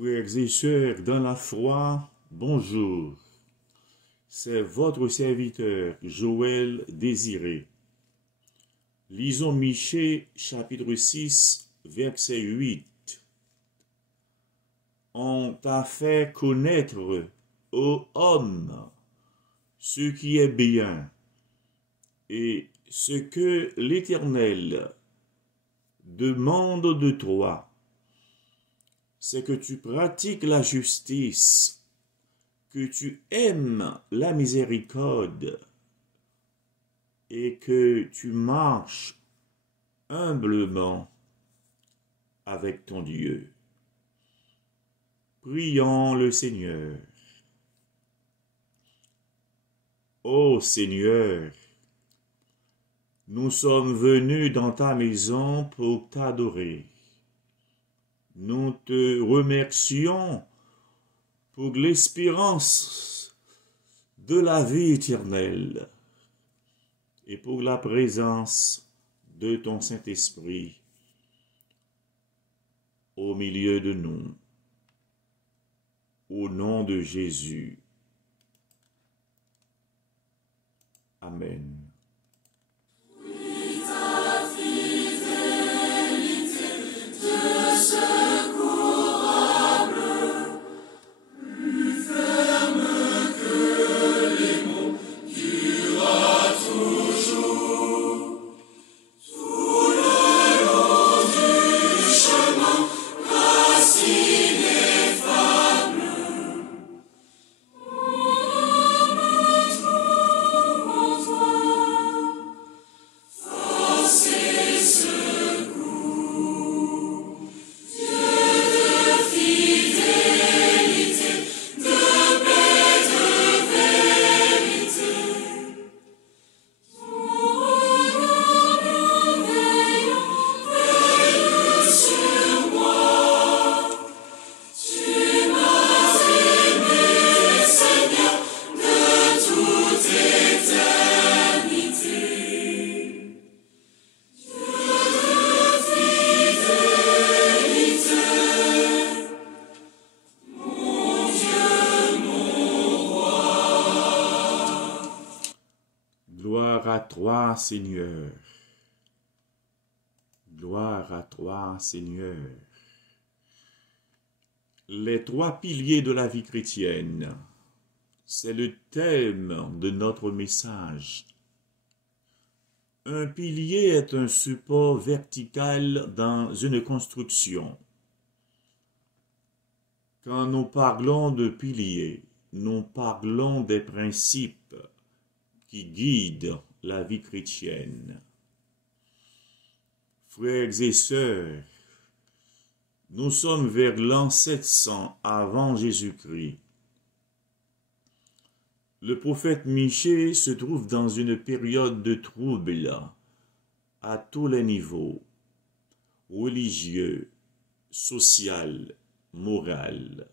Frères et sœurs dans la foi, bonjour. C'est votre serviteur Joël Désiré. Lisons Michée chapitre 6, verset 8. On t'a fait connaître, ô homme, ce qui est bien, et ce que l'Éternel demande de toi, c'est que tu pratiques la justice, que tu aimes la miséricorde et que tu marches humblement avec ton Dieu. Prions le Seigneur. Ô Seigneur, nous sommes venus dans ta maison pour t'adorer. Nous te remercions pour l'espérance de la vie éternelle et pour la présence de ton Saint-Esprit au milieu de nous. Au nom de Jésus. Amen. Gloire à toi, Seigneur. Gloire à toi, Seigneur. Les trois piliers de la vie chrétienne, c'est le thème de notre message. Un pilier est un support vertical dans une construction. Quand nous parlons de piliers, nous parlons des principes qui guident la vie chrétienne. Frères et sœurs, nous sommes vers l'an 700 avant Jésus-Christ. Le prophète Michée se trouve dans une période de trouble à tous les niveaux, religieux, social, moral.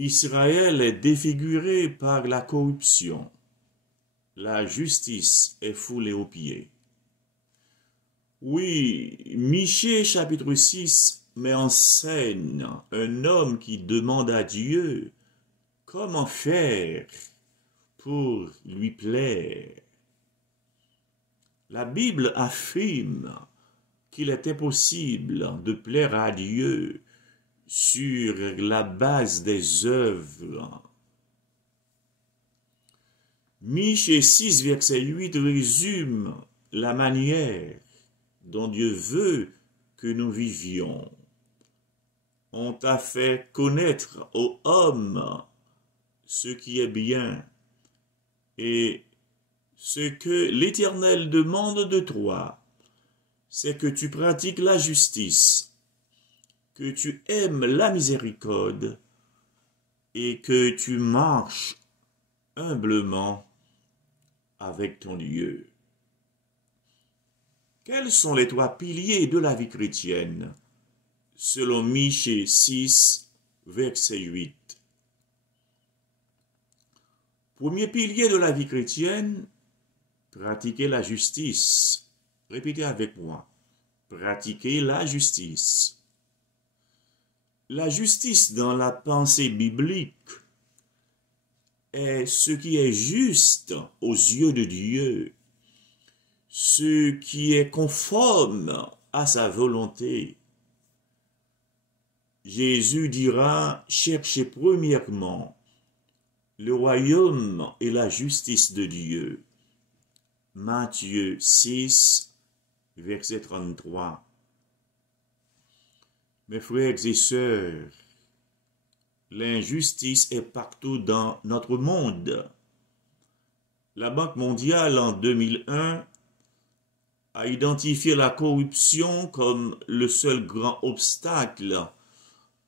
Israël est défiguré par la corruption. La justice est foulée aux pieds. Oui, Michée chapitre 6 met en scène un homme qui demande à Dieu comment faire pour lui plaire. La Bible affirme qu'il est impossible de plaire à Dieu sur la base des œuvres. Michée 6, verset 8 résume la manière dont Dieu veut que nous vivions. On t'a fait connaître, ô homme, ce qui est bien, et ce que l'Éternel demande de toi, c'est que tu pratiques la justice, que tu aimes la miséricorde et que tu marches humblement avec ton Dieu. Quels sont les trois piliers de la vie chrétienne, selon Michée 6, verset 8? Premier pilier de la vie chrétienne, pratiquer la justice. Répétez avec moi. Pratiquer la justice. La justice dans la pensée biblique est ce qui est juste aux yeux de Dieu, ce qui est conforme à sa volonté. Jésus dira, cherchez premièrement le royaume et la justice de Dieu. Matthieu 6, verset 33. Mes frères et sœurs, l'injustice est partout dans notre monde. La Banque mondiale en 2001 a identifié la corruption comme le seul grand obstacle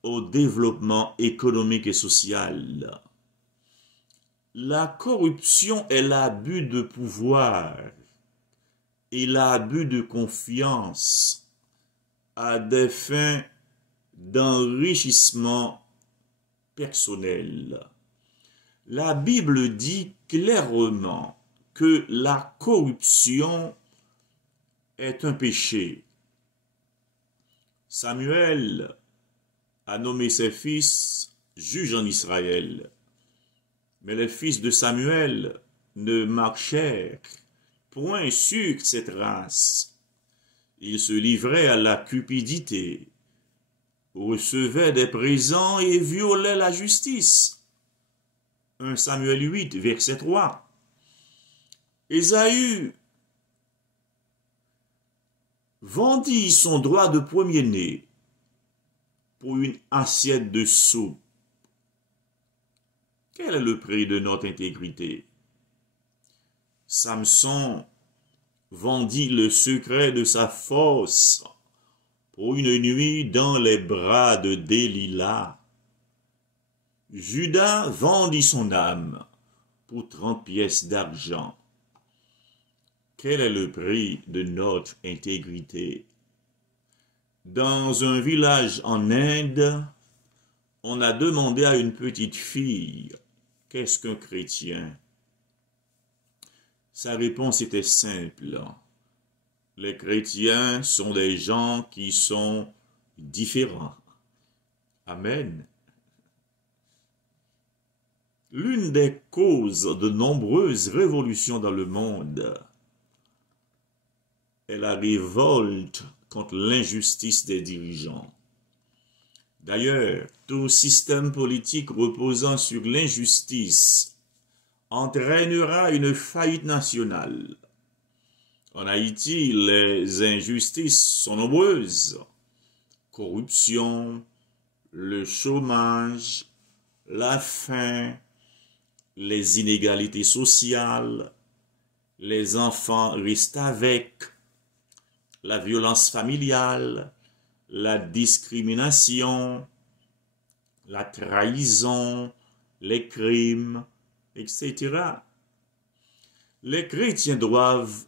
au développement économique et social. La corruption est l'abus de pouvoir et l'abus de confiance à des fins d'enrichissement personnel. La Bible dit clairement que la corruption est un péché. Samuel a nommé ses fils juges en Israël. Mais les fils de Samuel ne marchèrent point sur cette race. Ils se livraient à la cupidité, recevaient des présents et violaient la justice. 1 Samuel 8, verset 3. Ésaü vendit son droit de premier-né pour une assiette de soupe. Quel est le prix de notre intégrité? Samson vendit le secret de sa force pour une nuit dans les bras de Delilah. Judas vendit son âme pour 30 pièces d'argent. Quel est le prix de notre intégrité? Dans un village en Inde, on a demandé à une petite fille, qu'est-ce qu'un chrétien? Sa réponse était simple. Les chrétiens sont des gens qui sont différents. Amen. L'une des causes de nombreuses révolutions dans le monde est la révolte contre l'injustice des dirigeants. D'ailleurs, tout système politique reposant sur l'injustice entraînera une faillite nationale. En Haïti, les injustices sont nombreuses. Corruption, le chômage, la faim, les inégalités sociales, les enfants restent avec, la violence familiale, la discrimination, la trahison, les crimes, etc. Les chrétiens doivent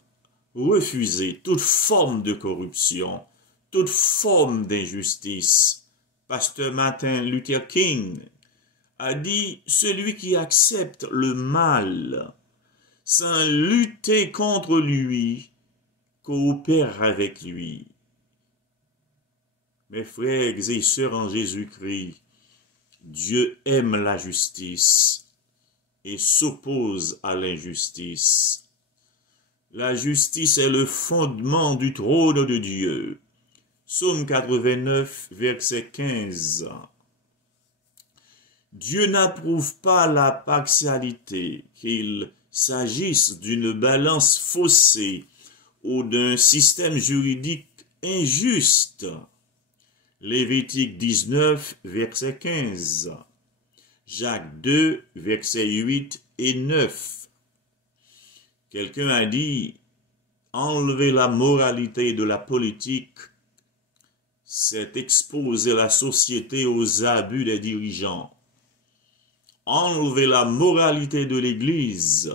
refuser toute forme de corruption, toute forme d'injustice. Pasteur Martin Luther King a dit, celui qui accepte le mal sans lutter contre lui, coopère avec lui. Mes frères et sœurs en Jésus-Christ, Dieu aime la justice et s'oppose à l'injustice. La justice est le fondement du trône de Dieu. Psaume 89, verset 15. Dieu n'approuve pas la partialité, qu'il s'agisse d'une balance faussée ou d'un système juridique injuste. Lévitique 19, verset 15. Jacques 2, versets 8 et 9. Quelqu'un a dit, enlever la moralité de la politique, c'est exposer la société aux abus des dirigeants. Enlever la moralité de l'Église,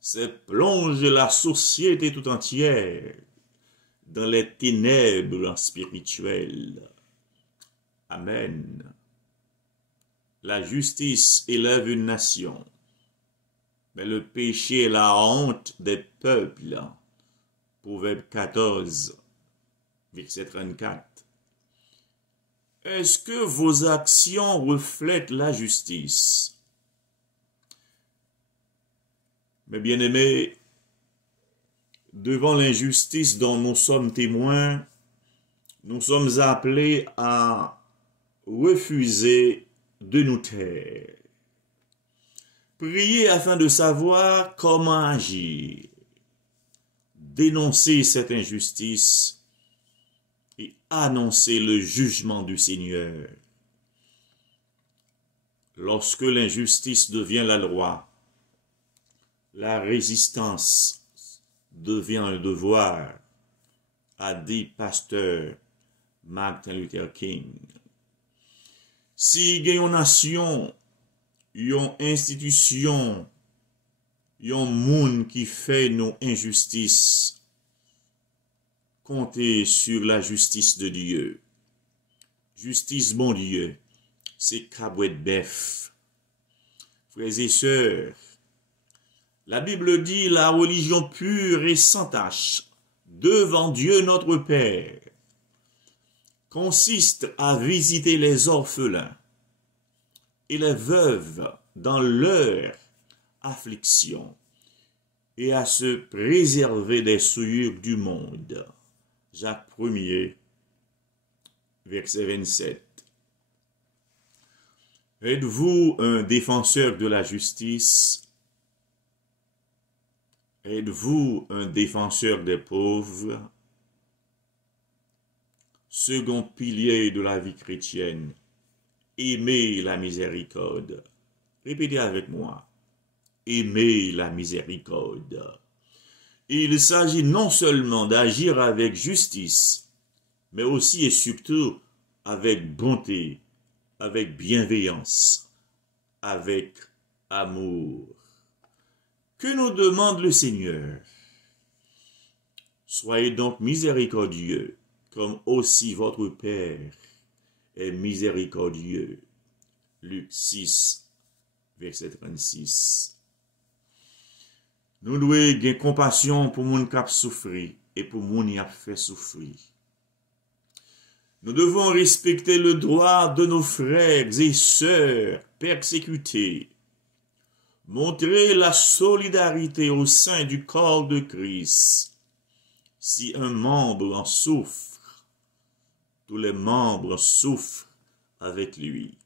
c'est plonger la société tout entière dans les ténèbres spirituelles. Amen. La justice élève une nation, mais le péché est la honte des peuples. Proverbe 14, verset 34. Est-ce que vos actions reflètent la justice? Mes bien-aimés, devant l'injustice dont nous sommes témoins, nous sommes appelés à refuser de nous taire. Prier afin de savoir comment agir. Dénoncer cette injustice et annoncer le jugement du Seigneur. Lorsque l'injustice devient la loi, la résistance devient un devoir, a dit pasteur Martin Luther King. Si une nation, une institution, un monde qui fait nos injustices, comptez sur la justice de Dieu. Justice, bon Dieu, c'est cabouette bœuf. Frères et sœurs, la Bible dit la religion pure et sans tache devant Dieu notre Père consiste à visiter les orphelins et les veuves dans leur affliction et à se préserver des souillures du monde. Jacques 1er, verset 27. Êtes-vous un défenseur de la justice? Êtes-vous un défenseur des pauvres? Second pilier de la vie chrétienne, aimer la miséricorde. Répétez avec moi. Aimer la miséricorde. Il s'agit non seulement d'agir avec justice, mais aussi et surtout avec bonté, avec bienveillance, avec amour. Que nous demande le Seigneur? Soyez donc miséricordieux, comme aussi votre Père est miséricordieux. Luc 6, verset 36. Nous devons avoir compassion pour moun qui a souffert et pour moun qui a fait souffrir. Nous devons respecter le droit de nos frères et sœurs persécutés. Montrer la solidarité au sein du corps de Christ. Si un membre en souffre, tous les membres souffrent avec lui.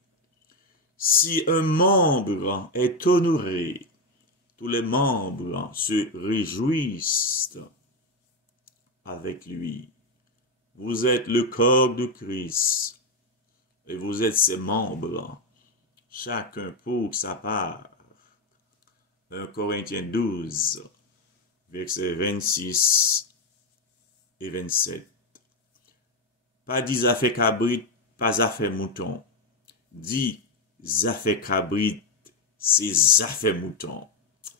Si un membre est honoré, tous les membres se réjouissent avec lui. Vous êtes le corps de Christ et vous êtes ses membres, chacun pour sa part. 1 Corinthiens 12, versets 26 et 27. Pas dit affaire cabrit, pas affaire mouton. Dit affaire cabrit, c'est affaire mouton.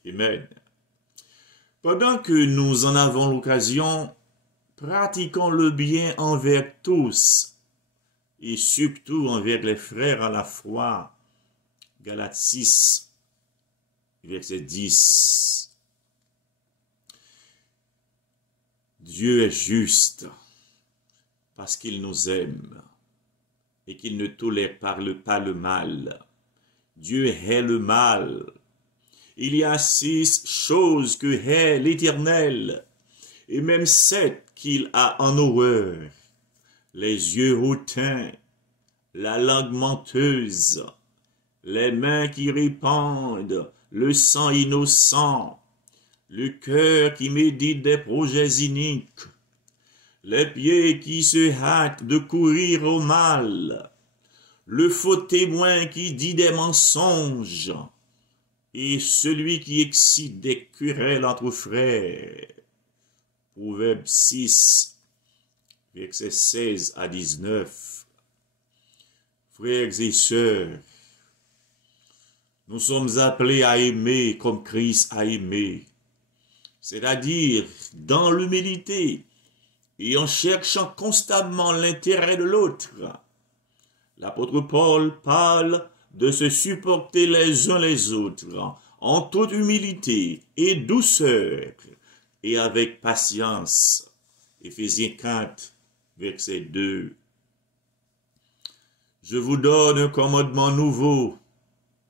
Amen. Pendant que nous en avons l'occasion, pratiquons le bien envers tous et surtout envers les frères à la foi. Galates 6, verset 10. Dieu est juste parce qu'il nous aime et qu'il ne tolère pas le mal. Dieu hait le mal. Il y a 6 choses que hait l'Éternel, et même 7 qu'il a en horreur. Les yeux hautains, la langue menteuse, les mains qui répandent le sang innocent, le cœur qui médite des projets iniques, les pieds qui se hâtent de courir au mal, le faux témoin qui dit des mensonges, et celui qui excite des querelles entre frères. Proverbe 6, versets 16 à 19. Frères et sœurs, nous sommes appelés à aimer comme Christ a aimé, c'est-à-dire dans l'humilité et en cherchant constamment l'intérêt de l'autre. L'apôtre Paul parle de se supporter les uns les autres en toute humilité et douceur et avec patience. Éphésiens 4, verset 2. Je vous donne un commandement nouveau,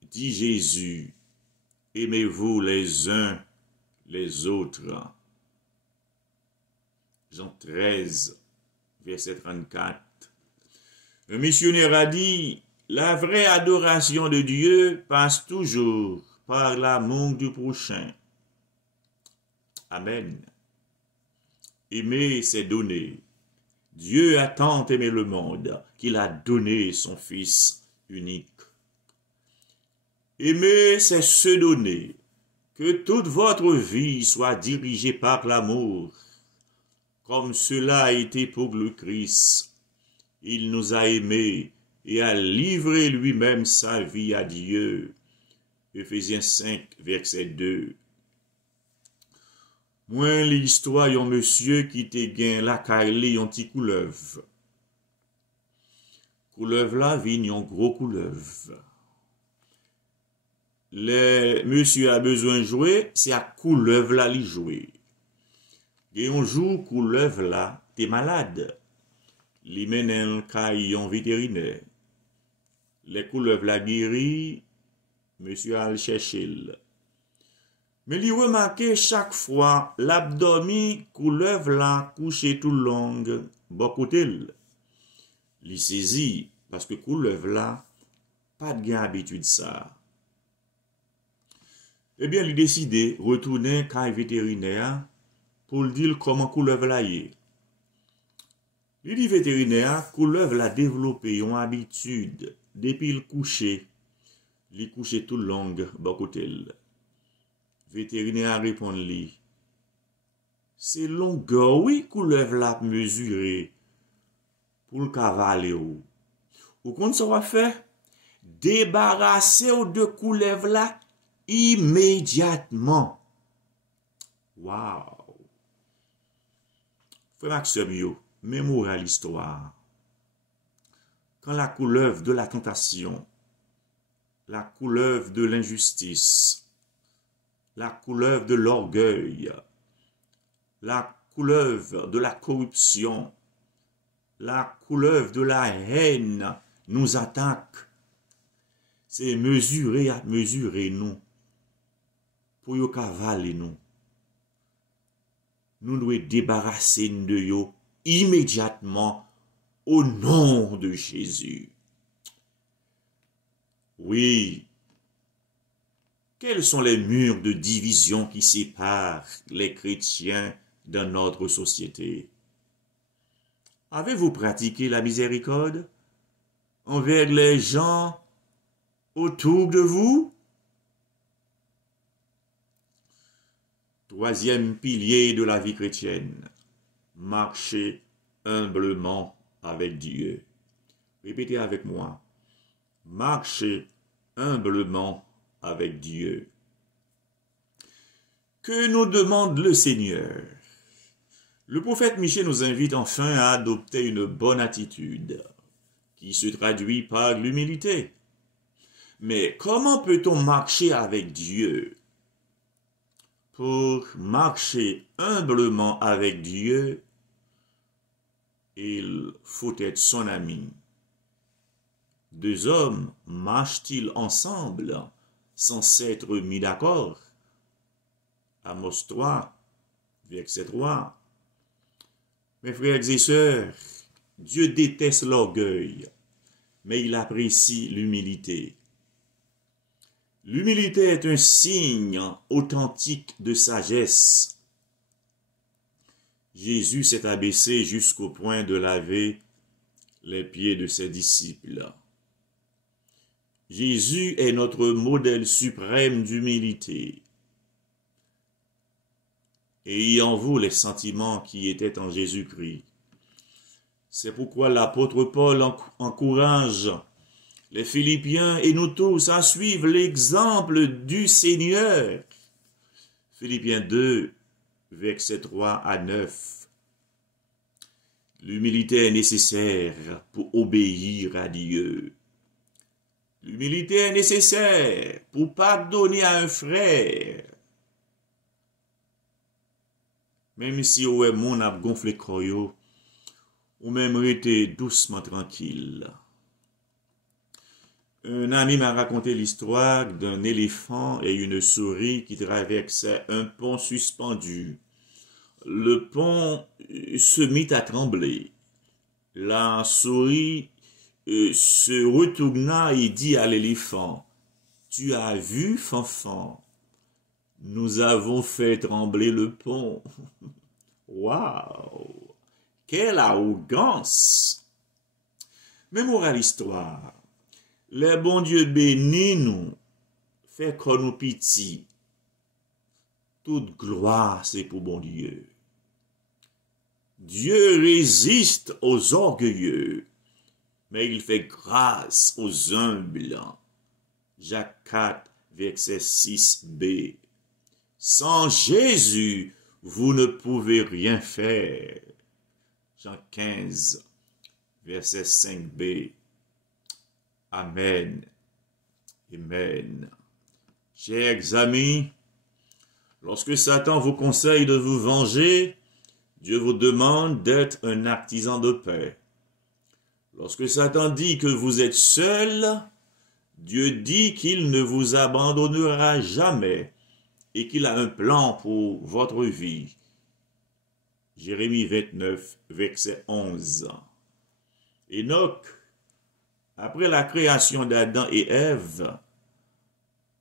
dit Jésus. Aimez-vous les uns les autres. Jean 13, verset 34. Un missionnaire a dit, la vraie adoration de Dieu passe toujours par l'amour du prochain. Amen. Aimer, c'est donner. Dieu a tant aimé le monde qu'il a donné son Fils unique. Aimer, c'est se donner. Que toute votre vie soit dirigée par l'amour, comme cela a été pour le Christ. Il nous a aimés et a livré lui-même sa vie à Dieu. Ephésiens 5, verset 2. Moi, l'histoire yon monsieur qui te gen la kaili yon ti couleuvre. Couleuvre la vin yon gros couleuvre. Le monsieur a besoin de jouer, c'est à couleuvre la li jouer. Et un jour, couleuvre la, t'es malade. Li menen kay yon vétérinaire. Les couleuvres la guéri, monsieur a le chercher. Mais li remarque chaque fois l'abdomen couleuvre la couché tout long, bon côté. Li saisi parce que couleuvre la pas de gain habitude ça. Eh bien, il décide retourner kay vétérinaire pour le dire comment couleuvre la y. Il dit vétérinaire, couleuvre la développé une habitude depuis le coucher. Il couche tout long, bon côté. Vétérinaire répond lui. C'est longueur, oui, couleuvre la mesuré pour le cavaler ou. Ou qu'on ça va faire? Débarrasser de couleuvre là immédiatement. Wow. Frère Maxime yo, mémoire l'histoire. Quand la couleuvre de la tentation, la couleuvre de l'injustice, la couleuvre de l'orgueil, la couleuvre de la corruption, la couleuvre de la haine nous attaque. C'est mesurer à mesurer nous pour yo cavaler nous. Nous devons débarrasser de yo immédiatement au nom de Jésus. Oui. Quels sont les murs de division qui séparent les chrétiens dans notre société? Avez-vous pratiqué la miséricorde envers les gens autour de vous? Troisième pilier de la vie chrétienne, marcher humblement avec Dieu. Répétez avec moi, marcher humblement avec Dieu. Que nous demande le Seigneur? Le prophète Michée nous invite enfin à adopter une bonne attitude qui se traduit par l'humilité. Mais comment peut-on marcher avec Dieu? Pour marcher humblement avec Dieu, il faut être son ami. Deux hommes marchent-ils ensemble sans s'être mis d'accord? Amos 3, verset 3. Mes frères et sœurs, Dieu déteste l'orgueil, mais il apprécie l'humilité. L'humilité est un signe authentique de sagesse. Jésus s'est abaissé jusqu'au point de laver les pieds de ses disciples. Jésus est notre modèle suprême d'humilité. Ayez en vous les sentiments qui étaient en Jésus-Christ. C'est pourquoi l'apôtre Paul encourage les Philippiens et nous tous à suivre l'exemple du Seigneur. Philippiens 2, versets 3 à 9. L'humilité est nécessaire pour obéir à Dieu. L'humilité est nécessaire pour pardonner à un frère. Même si ou est mon a gonflé koyo, ou même rete doucement tranquille. Un ami m'a raconté l'histoire d'un éléphant et une souris qui traversaient un pont suspendu. Le pont se mit à trembler. La souris se retourna et dit à l'éléphant, tu as vu, Fanfan, nous avons fait trembler le pont. Waouh! Quelle arrogance! Mais morale histoire, les bons dieux bénis nous, fait qu'on nous pitié. Toute gloire, c'est pour bon Dieu. Dieu résiste aux orgueilleux, mais il fait grâce aux humbles. Jacques 4, verset 6b. Sans Jésus, vous ne pouvez rien faire. Jean 15, verset 5b. Amen. Amen. Chers amis, lorsque Satan vous conseille de vous venger, Dieu vous demande d'être un artisan de paix. Lorsque Satan dit que vous êtes seul, Dieu dit qu'il ne vous abandonnera jamais et qu'il a un plan pour votre vie. Jérémie 29, verset 11. Enoch, après la création d'Adam et Ève,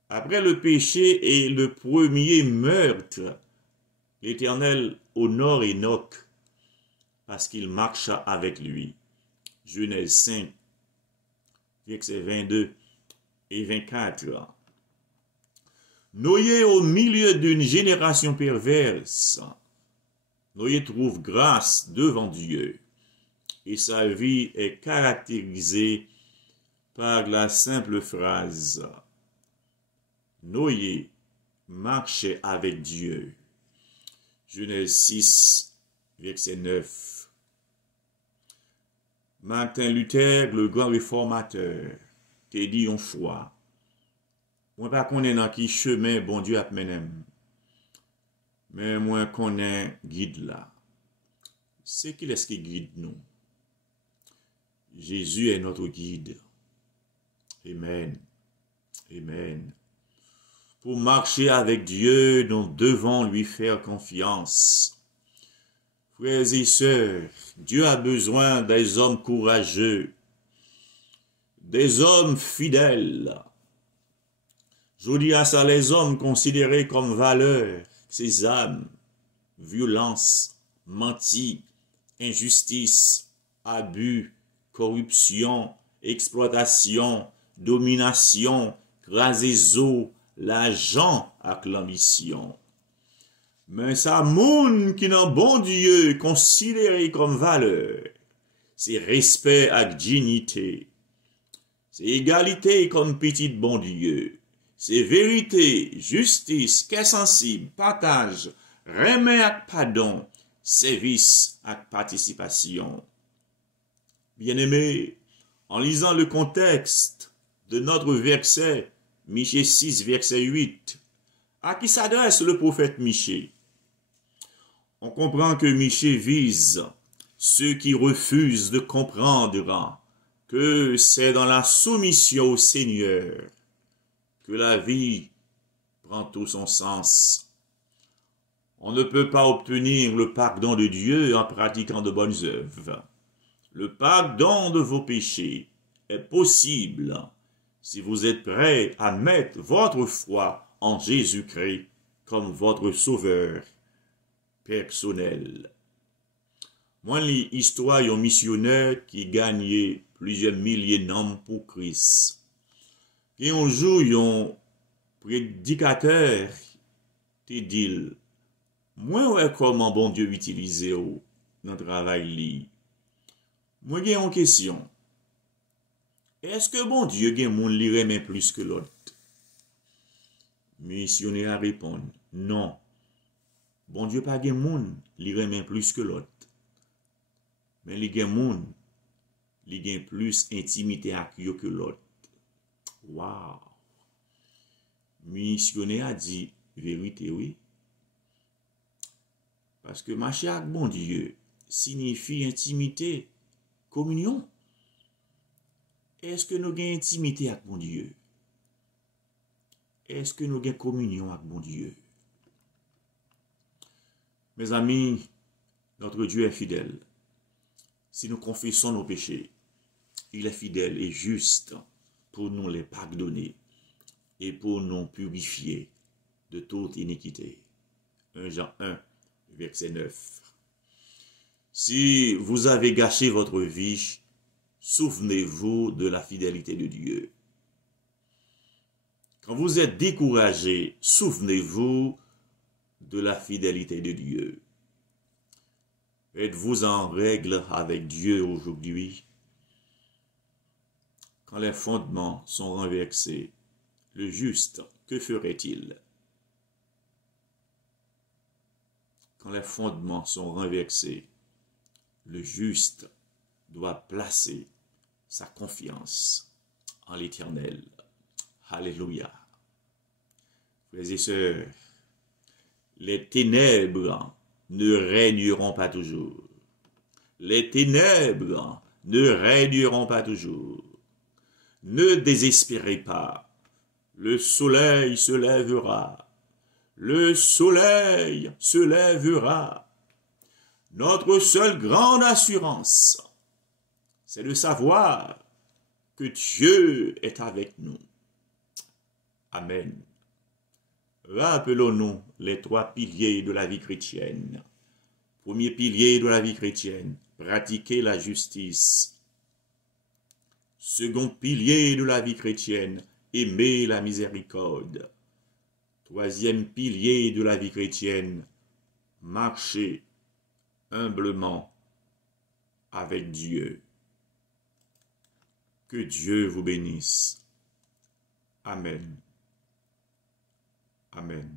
après le péché et le premier meurtre, l'Éternel honore Enoch parce qu'il marcha avec lui. Genèse 5, versets 22 et 24. Noé, au milieu d'une génération perverse, Noé trouve grâce devant Dieu et sa vie est caractérisée par la simple phrase « Noé marchait avec Dieu ». Genèse 6, verset 9. Martin Luther, le grand réformateur, te dit une fois, moi pas connais dans qui chemin bon Dieu a mené, mais moi connais guide là. C'est qui est-ce qui guide nous? Jésus est notre guide. Amen. Amen. Pour marcher avec Dieu, nous devons lui faire confiance. Frères et sœurs, Dieu a besoin des hommes courageux, des hommes fidèles. Je dis à ça les hommes considérés comme valeurs, ces âmes, violence, menti, injustice, abus, corruption, exploitation, domination, craser l'argent avec l'ambition. Mais ça moun qui n'a bon Dieu considéré comme valeur, c'est respect avec dignité, c'est égalité comme petit bon Dieu, c'est vérité, justice, qu'est sensible, partage, remet avec pardon, service avec participation. Bien-aimés, en lisant le contexte de notre verset, Michée 6, verset 8, à qui s'adresse le prophète Michée? On comprend que Michée vise ceux qui refusent de comprendre que c'est dans la soumission au Seigneur que la vie prend tout son sens. On ne peut pas obtenir le pardon de Dieu en pratiquant de bonnes œuvres. Le pardon de vos péchés est possible si vous êtes prêt à mettre votre foi en Jésus-Christ comme votre sauveur personnel. Moi, l'histoire d'un missionnaire qui gagnait plusieurs milliers d'hommes pour Christ. Et un jour, un prédicateur te dit, moi, ouais, comment bon Dieu utilise dans le travail. Moi, j'ai une question. Est-ce que bon Dieu gen moun li remen plus que l'autre? Missionnaire répond, non. Bon Dieu pas gen moun li remen plus que l'autre. Mais li gen moun li gen plus intimité ak yo que l'autre. Wow. Missionnaire a dit vérité, oui. Parce que marcher avec bon Dieu signifie intimité, communion. est-ce que nous avons intimité avec mon Dieu? Est-ce que nous avons communion avec mon Dieu? Mes amis, notre Dieu est fidèle. Si nous confessons nos péchés, il est fidèle et juste pour nous les pardonner et pour nous purifier de toute iniquité. 1 Jean 1, verset 9. Si vous avez gâché votre vie, souvenez-vous de la fidélité de Dieu. Quand vous êtes découragé, souvenez-vous de la fidélité de Dieu. Êtes-vous en règle avec Dieu aujourd'hui? Quand les fondements sont renversés, le juste, que ferait-il? Quand les fondements sont renversés, le juste doit placer sa confiance en l'Éternel. Alléluia. Frères et sœurs, les ténèbres ne régneront pas toujours. Les ténèbres ne régneront pas toujours. Ne désespérez pas. Le soleil se lèvera. Le soleil se lèvera. Notre seule grande assurance, c'est de savoir que Dieu est avec nous. Amen. Rappelons-nous les 3 piliers de la vie chrétienne. Premier pilier de la vie chrétienne, pratiquer la justice. Second pilier de la vie chrétienne, aimer la miséricorde. Troisième pilier de la vie chrétienne, marcher humblement avec Dieu. Que Dieu vous bénisse. Amen. Amen.